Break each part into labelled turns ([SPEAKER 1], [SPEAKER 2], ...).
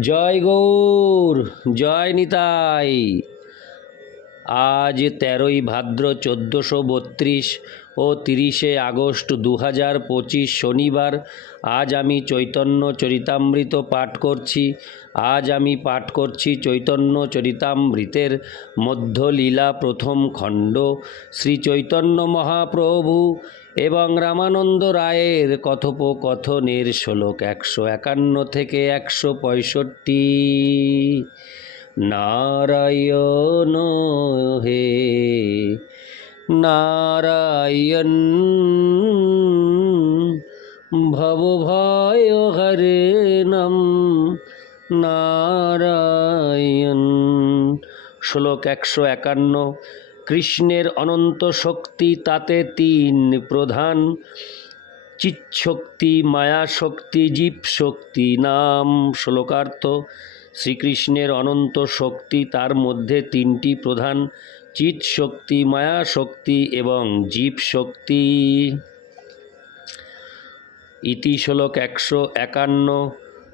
[SPEAKER 1] জয় গৌর, জয় নিতাই। আজ তেরোই ভাদ্র চোদ্দোশো বত্রিশ ও তিরিশে আগস্ট দু হাজার পঁচিশ শনিবার, আজ আমি চৈতন্য চরিতামৃত পাঠ করছি। আজ আমি পাঠ করছি চৈতন্য চরিতামৃতের মধ্যলীলা প্রথম খণ্ড। শ্রী চৈতন্য মহাপ্রভু এবং রামানন্দ রায়ের কথোপকথনের শ্লোক একশো একান্ন থেকে একশো পঁয়ষট্টি। নারায়ণ হে, নারায়ণ ভবভয় হরে নম, নারায়ণ। শ্লোক একশো একান্ন। কৃষ্ণের অনন্ত শক্তি তাতে তিন প্রধান। চিৎশক্তি মায়া শক্তি জীব শক্তি নাম শ্লোকার্থ। শ্রীকৃষ্ণের অনন্ত শক্তি তার মধ্যে তিনটি প্রধান চিৎ শক্তি মায়া শক্তি এবং জীব শক্তি ইতি শ্লোক একশো একান্ন,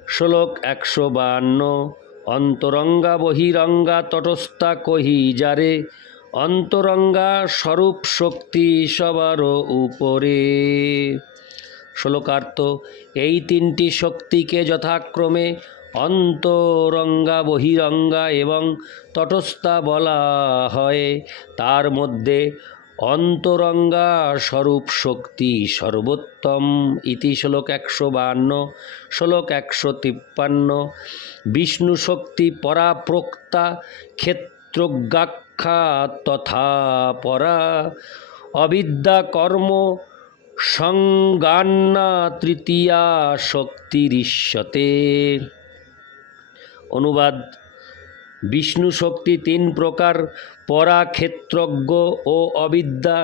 [SPEAKER 1] শ্লোক একশো বাহান্ন অন্তরঙ্গা বহিরঙ্গা তটস্থা কহি যারে অন্তরঙ্গা স্বরূপ শক্তি সবারও উপরে। শ্লোকার্থ, এই তিনটি শক্তিকে যথাক্রমে অন্তরঙ্গা বহিরঙ্গা এবং তটস্থা বলা হয়। তার মধ্যে অন্তরঙ্গা স্বরূপ শক্তি সর্বোত্তম ইতি শ্লোক একশো বাহান্ন, শ্লোক একশো তিপ্পান্ন। বিষ্ণু শক্তি পরাপ্রোক্তা ক্ষেত্রজ্ঞাখ্যা তথা পরা অবিদ্যা কর্ম সংজ্ঞান্না তৃতীয়া শক্তিরিষ্যতে অনুবাদ বিষ্ণু শক্তি তিন প্রকার, পরা ক্ষেত্রজ্ঞ ও অবিদ্যা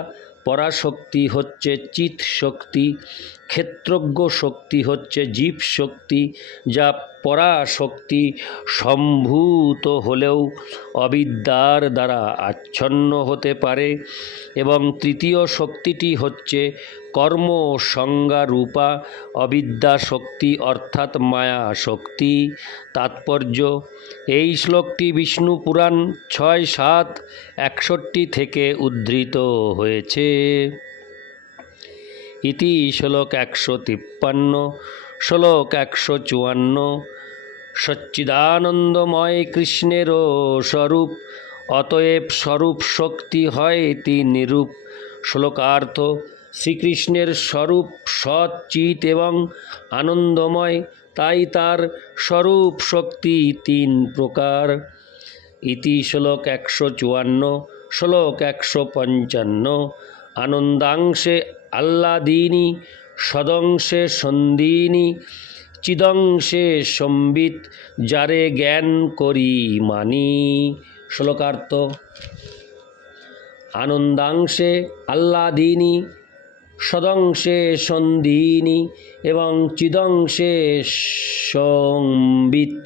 [SPEAKER 1] পরাশক্তি হচ্ছে চিত শক্তি, ক্ষেত্রজ্ঞ শক্তি হচ্ছে জীব শক্তি, যা পরাশক্তি সম্ভূত হলেও অবিদ্যার দ্বারা আচ্ছন্ন হতে পারে। এবং তৃতীয় শক্তিটি হচ্ছে কর্ম সংজ্ঞা রূপা অবিদ্যা শক্তি অর্থাৎ মায়া শক্তি তাৎপর্য। এই শ্লোকটি বিষ্ণু পুরাণ ছয়, সাত, একষট্টি থেকে উদ্ধৃত হয়েছে। ইতি শ্লোক একশো তিপ্পান্ন, শ্লোক একশো চুয়ান্ন। সচ্চিদানন্দময় কৃষ্ণেরও স্বরূপ, অতএব স্বরূপ শক্তি হয় তিন রূপ শ্লোকার্থ শ্রীকৃষ্ণের স্বরূপ সৎ, চিত এবং আনন্দময়, তাই তার স্বরূপ শক্তি তিন প্রকার। ইতি শ্লোক একশো চুয়ান্ন, শ্লোক একশো পঞ্চান্ন। আনন্দাংশে আল্লাদিনী সদংশে সন্দিনী চিদংশে সম্বিত, যারে জ্ঞান করি মানি। শ্লোকার্থ। আনন্দাংশে আহ্লাদিনী সদংশে সন্ধিনী এবং চিদংশে সম্বিত,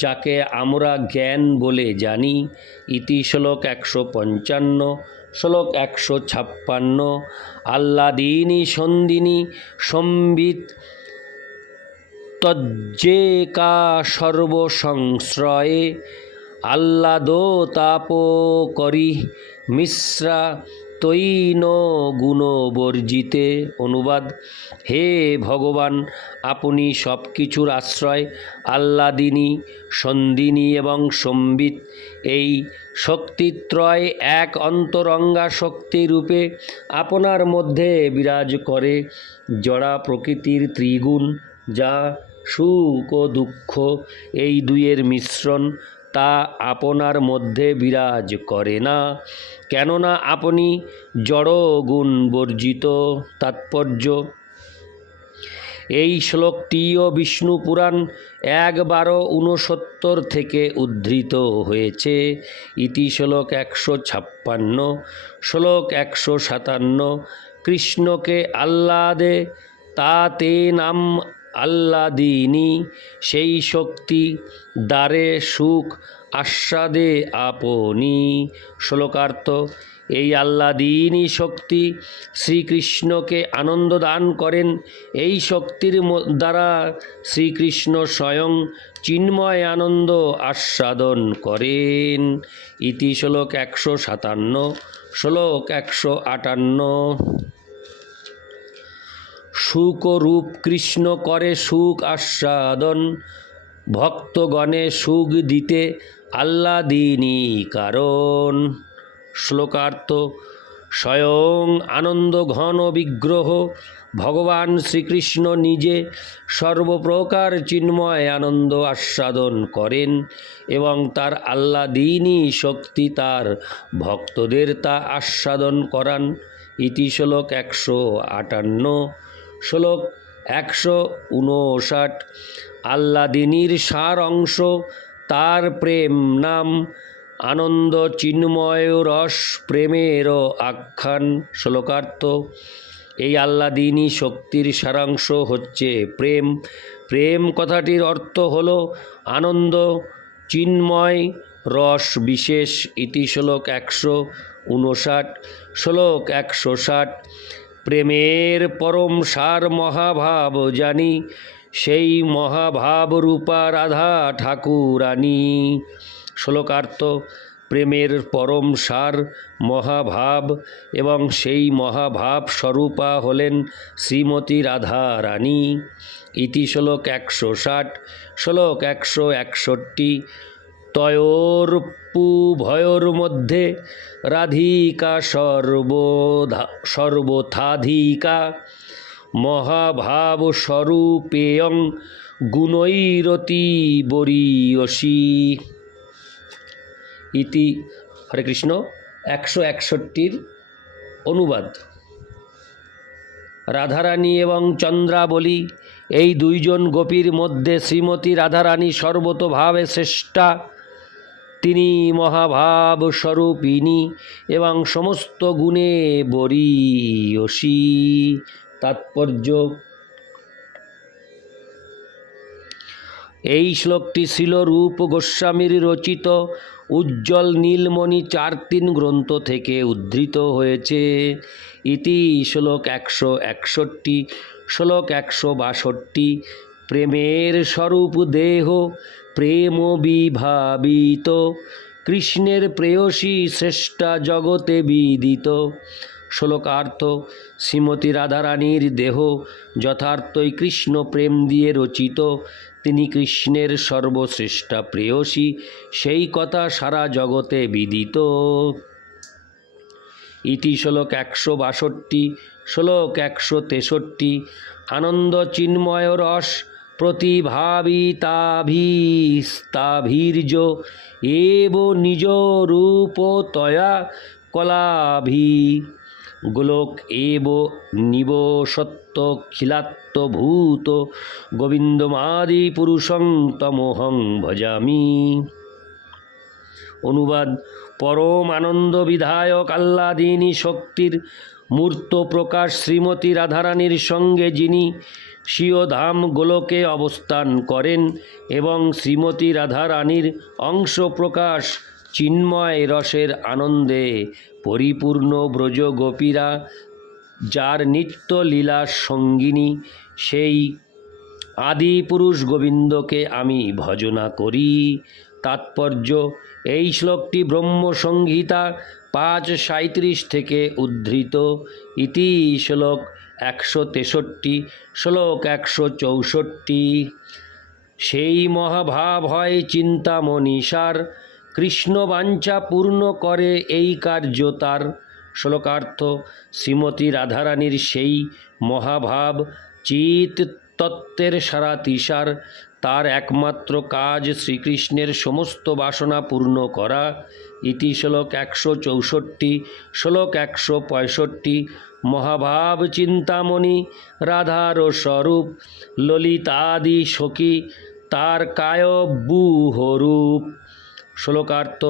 [SPEAKER 1] যাকে আমরা জ্ঞান বলে জানি। ইতি শ্লোক একশো পঞ্চান্ন, শ্লোক একশো ছাপ্পান্ন। আহ্লাদিনী সন্দিনী সম্বিত তজ্জেকা সর্বসংশ্রয়ে, আহ্লাদ তাপ করি মিশ্রা। তৈন গুণবর্জিতে অনুবাদ। হে ভগবান, আপনি সব কিছুর আশ্রয়, আহ্লাদিনী, সন্দিনী এবং সম্বিত। এই শক্তিত্রয় এক অন্তরঙ্গা শক্তি রূপে আপনার মধ্যে বিরাজ করে। জড়া প্রকৃতির ত্রিগুণ যা সুখ ও দুঃখ, এই দুইয়ের মিশ্রণ তা আপনার মধ্যে বিরাজ করে না। কেননা আপনি জড় গুণ বর্জিত তাৎপর্য। এই শ্লোকটিও বিষ্ণু পুরাণ এক বারো ঊনসত্তর থেকে উদ্ধৃত হয়েছে। ইতি শ্লোক একশো ছাপ্পান্ন, শ্লোক একশো সাতান্ন, কৃষ্ণকে আহ্লাদে তাতে নাম আহ্লাদিনী সেই শক্তি, দ্বারে সুখ আস্বাদে আপনি। শ্লোকার্থ, এই আল্লাদিনই শক্তি, শ্রীকৃষ্ণকে আনন্দ দান করেন। এই শক্তির দ্বারা শ্রীকৃষ্ণ স্বয়ং চিন্ময় আনন্দ আস্বাদন করেন। ইতি শ্লোক একশো সাতান্ন, শ্লোক একশো আটান্ন। সুখ রূপ কৃষ্ণ করে সুখ আস্বাদন, ভক্তগণে সুখ দিতে আল্লাদিনী কারণ। শ্লোকার্থ, স্বয়ং আনন্দ ঘন বিগ্রহ, ভগবান শ্রীকৃষ্ণ নিজে সর্বপ্রকার চিন্ময় আনন্দ আস্বাদন করেন এবং তার আল্লাদিনী শক্তি তার ভক্তদের তা আস্বাদন করান। ইতি শ্লোক একশো আটান্ন। শ্লোক একশো উনষাট। আল্লাদিনীর সার অংশ, তার প্রেম নাম, আনন্দ চিন্ময় রস প্রেমের আখ্যান। শ্লোকার্থ, এই আল্লাদিনী শক্তির সারাংশ হচ্ছে প্রেম। প্রেম কথাটির অর্থ হল আনন্দ, চিন্ময়, রস বিশেষ। ইতি শ্লোক একশো উনষাট। শ্লোক একশো ষাট। প্রেমের পরম সার মহাভাব জানি, সেই মহাভাব রূপা রাধা ঠাকুরানী। শ্লোকার্থ, প্রেমের পরম সার মহাভাব এবং সেই মহাভাব স্বরূপা হলেন শ্রীমতী রাধা রানী ইতি শ্লোক একশো ষাট, শ্লোক একশো একষট্টি তয়োর্পু ভয়র মধ্যে রাধিকা সর্বধা, সর্বথাধিকা মহাভাব স্বরূপেয়ং গুণৈরতি বরীয়সী। ইতি হরে কৃষ্ণ, একশো একষট্টির অনুবাদ। রাধারানী এবং চন্দ্রাবলী, এই দুইজন গোপীর মধ্যে শ্রীমতী রাধারানী সর্বতভাবে শ্রেষ্ঠা। তিনি মহাভাব স্বরূপিনী এবং সমস্ত গুণে বরীয়সী। তাৎপর্য, এই শ্লোকটি ছিল রূপ গোস্বামীর রচিত উজ্জ্বল নীলমণি চার তিন গ্রন্থ থেকে উদ্ধৃত হয়েছে। ইতি শ্লোক একশো একষট্টি, শ্লোক একশো বাষট্টি, প্রেমের স্বরূপ দেহ প্রেম বিভাবিত, কৃষ্ণের প্রেয়সী শ্রেষ্ঠা জগতে বিদিত। শ্লোকার্থ, শ্রীমতী রাধারানীর দেহ যথার্থই কৃষ্ণ প্রেম দিয়ে রচিত। তিনি কৃষ্ণের সর্বশ্রেষ্ঠা প্রেয়সী, সেই কথা সারা জগতে বিদিত। ইতি শ্লোক একশো বাষট্টি, শ্লোক একশো তেষট্টি, আনন্দ চিন্ময় রস প্রতিভাবিতাভীস্তাভীর্য এব নিজ রূপ তয়া কলাভি। গোলক এব নিবসত্ব খিলাত্মভূত গোবিন্দমাদি পুরুষং তমোহং ভজামি। অনুবাদ, পরম আনন্দ বিধায়ক আল্লাদিনী শক্তির মূর্ত প্রকাশ শ্রীমতী রাধারানীর সঙ্গে যিনি স্বীয় ধাম গোলকে অবস্থান করেন এবং শ্রীমতী রাধারানীর অংশ প্রকাশ চিন্ময় রসের আনন্দে পরিপূর্ণ ব্রজ গোপীরা, যার নিত্য লীলা সঙ্গিনী, সেই আদি পুরুষ গোবিন্দকে আমি ভজনা করি। তাৎপর্য, এই শ্লোকটি ব্রহ্মসংহিতা পাঁচ সাঁত্রিশ থেকে উদ্ধৃত। ইতি শ্লোক একশো তেষট্টি, শ্লোক একশো চৌষট্টি। সেই মহাভাব হয় চিন্তামণিসার কৃষ্ণ বাঞ্ছা পূর্ণ করে এই কার্য তার। শ্লোকার্থ শ্রীমতী রাধারানীর সেই মহাভাব চিত তত্ত্বের সারা তিসার তার একমাত্র কাজ শ্রীকৃষ্ণের সমস্ত বাসনা পূর্ণ করা। ইতি শ্লোক একশো চৌষট্টি, শ্লোক একশো পঁয়ষট্টি। মহাভাব চিন্তামণি, রাধার স্বরূপ, ললিতাদি সখী, তার কায়বুহরূপ শ্লোকার্থ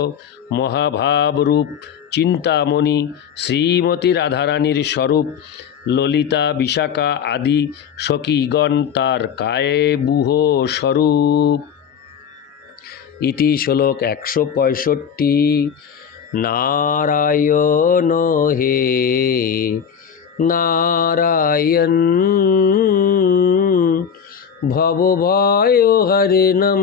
[SPEAKER 1] মহাভাব রূপ চিন্তামণি শ্রীমতী রাধারানীর স্বরূপ ললিতা, বিশাখা আদি সখীগণ তার কায়ে বুহ স্বরূপ। ইতি শ্লোক একশো পঁয়ষট্টি। নারায়ণ হে নারায়ণ ভবভয় হরিণম